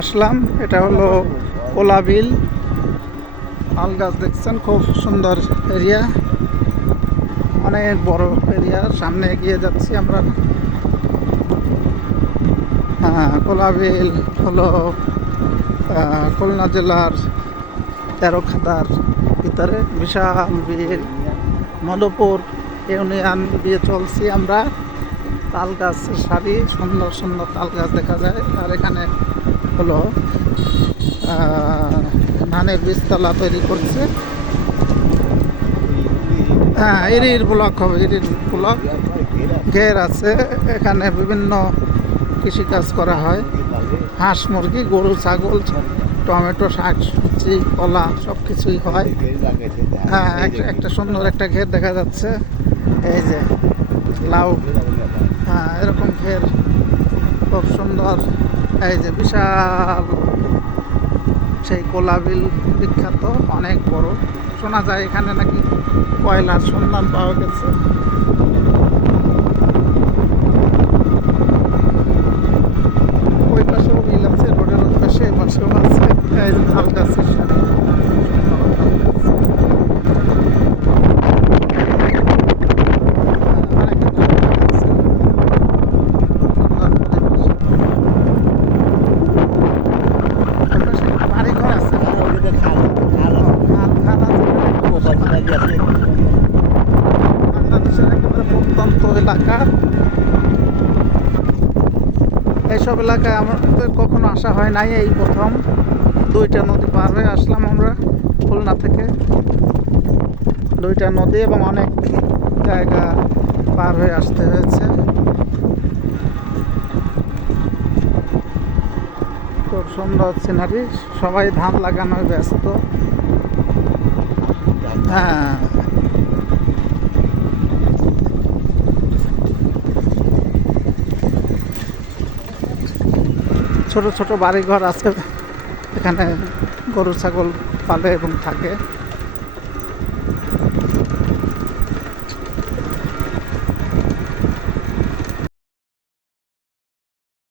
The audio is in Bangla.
আসলাম, এটা হলো কোলাবিল। তাল গাছ দেখছেন, খুব সুন্দর এরিয়া, অনেক বড় এরিয়া। সামনে এগিয়ে যাচ্ছি আমরা। হ্যাঁ, কোলাবিল হলো খুলনা জেলার তেরোখাদার ভিতরে বিশাল বিল, মধুপুর ইউনিয়ন দিয়ে চলছি আমরা। তাল গাছের সারি, সুন্দর সুন্দর তাল গাছ দেখা যায়। আর এখানে হলো ধানের বীজতলা তৈরি করছে। হ্যাঁ, ইরির ব্লক হবে, ইরির ব্লক। ঘের আছে, এখানে বিভিন্ন কৃষিকাজ করা হয়। হাঁস মুরগি, গরু ছাগল, টমেটো, শাক সবজি, কলা সব কিছুই হয়। হ্যাঁ, একটা সুন্দর একটা ঘের দেখা যাচ্ছে। এই যে লাউ, হ্যাঁ এরকম ঘের খুব সুন্দর। এই যে বিশাল সেই কোলাবিল, বিখ্যাত, অনেক বড়। শোনা যায় এখানে নাকি কয়লার সন্ধান পাওয়া গেছে। ওই পাশেও মিল আছে, রোডের ওই পাশে, এ পাশেও আছে। এই যে তাল গাছের সাথে বাড়িঘর আছে, বাংলাদেশের একেবারে প্রত্যন্ত এলাকা। এইসব এলাকায় আমাদের কখনো আসা হয় নাই, এই প্রথম। দুইটা নদী পার হয়ে আসলাম আমরা খুলনা থেকে। দুইটা নদী এবং অনেক জায়গা পার হয়ে আসতে হয়েছে। খুব সুন্দর সিনারি, সবাই ধান লাগানোয় ব্যস্ত। হ্যাঁ, ছোট ছোট বাড়িঘর আছে এখানে, গরু ছাগল পালে এবং থাকে।